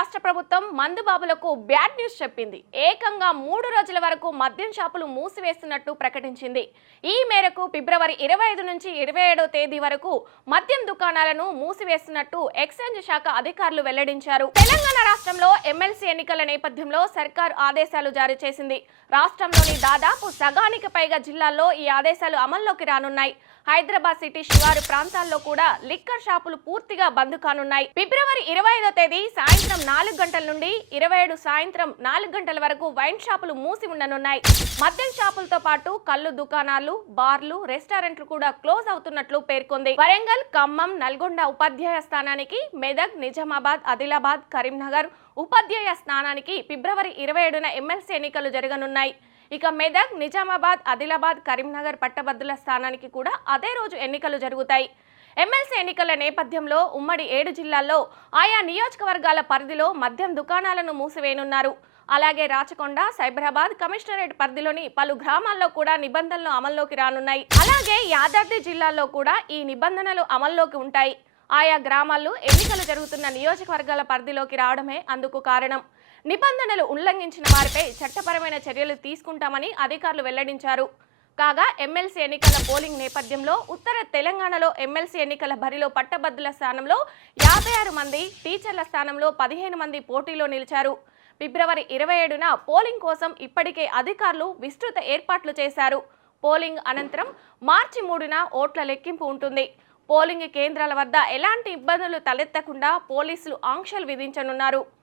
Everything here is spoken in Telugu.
రాష్ట్ర ప్రభుత్వం మందుబాబులకు బ్యాడ్ న్యూస్ చెప్పింది. ఏకంగా మూడు రోజుల వరకు మద్యం షాపులు మూసివేస్తున్నట్టు ప్రకటించింది. ఈ మేరకు ఫిబ్రవరి ఇరవై ఐదు నుంచి ఇరవై ఏడవ తేదీ వరకు మద్యం దుకాణాలను మూసివేస్తున్నట్టు ఎక్సైజ్ శాఖ అధికారులు వెల్లడించారు. తెలంగాణ రాష్ట్రంలో ఎమ్మెల్సీ ఎన్నికల నేపథ్యంలో సర్కార్ ఆదేశాలు జారీ చేసింది. రాష్ట్రంలోని దాదాపు సగానికి పైగా జిల్లాల్లో ఈ ఆదేశాలు అమల్లోకి రానున్నాయి. హైదరాబాద్ సిటీ శివారు ప్రాంతాల్లో కూడా లిక్కర్ షాపులు పూర్తిగా బంద్ కానున్నాయి. ఫిబ్రవరి ఇరవై ఐదో తేదీ సాయంత్రం నాలుగు గంటల నుండి ఇరవై ఏడు సాయంత్రం నాలుగు గంటల వరకు వైన్ షాపులు మూసి ఉండనున్నాయి. మద్యం షాపులతో పాటు కళ్ళు దుకాణాలు బార్లు రెస్టారెంట్లు కూడా క్లోజ్ అవుతున్నట్లు పేర్కొంది. వరంగల్ ఖమ్మం నల్గొండ ఉపాధ్యాయ స్థానానికి మెదక్ నిజామాబాద్ ఆదిలాబాద్ కరీంనగర్ ఉపాధ్యాయ స్థానానికి ఫిబ్రవరి ఇరవై ఏడున ఎమ్మెల్సీ ఎన్నికలు జరగనున్నాయి. ఇక మెదక్ నిజామాబాద్ ఆదిలాబాద్ కరీంనగర్ పట్టభద్రుల స్థానానికి కూడా అదే రోజు ఎన్నికలు జరుగుతాయి. ఎమ్మెల్సీ ఎన్నికల నేపథ్యంలో ఉమ్మడి ఏడు జిల్లాల్లో ఆయా నియోజకవర్గాల పరిధిలో మద్యం దుకాణాలను మూసివేయనున్నారు. అలాగే రాచకొండ సైబరాబాద్ కమిషనరేట్ పరిధిలోని పలు గ్రామాల్లో కూడా నిబంధనలు అమల్లోకి రానున్నాయి. అలాగే యాదాద్రి జిల్లాలో కూడా ఈ నిబంధనలు అమల్లోకి ఉంటాయి. ఆయా గ్రామాల్లో ఎన్నికలు జరుగుతున్న నియోజకవర్గాల పరిధిలోకి రావడమే అందుకు కారణం. నిబంధనలు ఉల్లంఘించిన వారిపై చట్టపరమైన చర్యలు తీసుకుంటామని అధికారులు వెల్లడించారు. కాగా ఎమ్మెల్సీ ఎన్నికల పోలింగ్ నేపథ్యంలో ఉత్తర తెలంగాణలో ఎమ్మెల్సీ ఎన్నికల బరిలో పట్టభద్రుల స్థానంలో యాభై ఆరు మంది టీచర్ల స్థానంలో పదిహేను మంది పోటీలో నిలిచారు. ఫిబ్రవరి ఇరవై ఏడున పోలింగ్ కోసం ఇప్పటికే అధికారులు విస్తృత ఏర్పాట్లు చేశారు. పోలింగ్ అనంతరం మార్చి మూడున ఓట్ల లెక్కింపు ఉంటుంది. పోలింగ్ కేంద్రాల వద్ద ఎలాంటి ఇబ్బందులు తలెత్తకుండా పోలీసులు ఆంక్షలు విధించనున్నారు.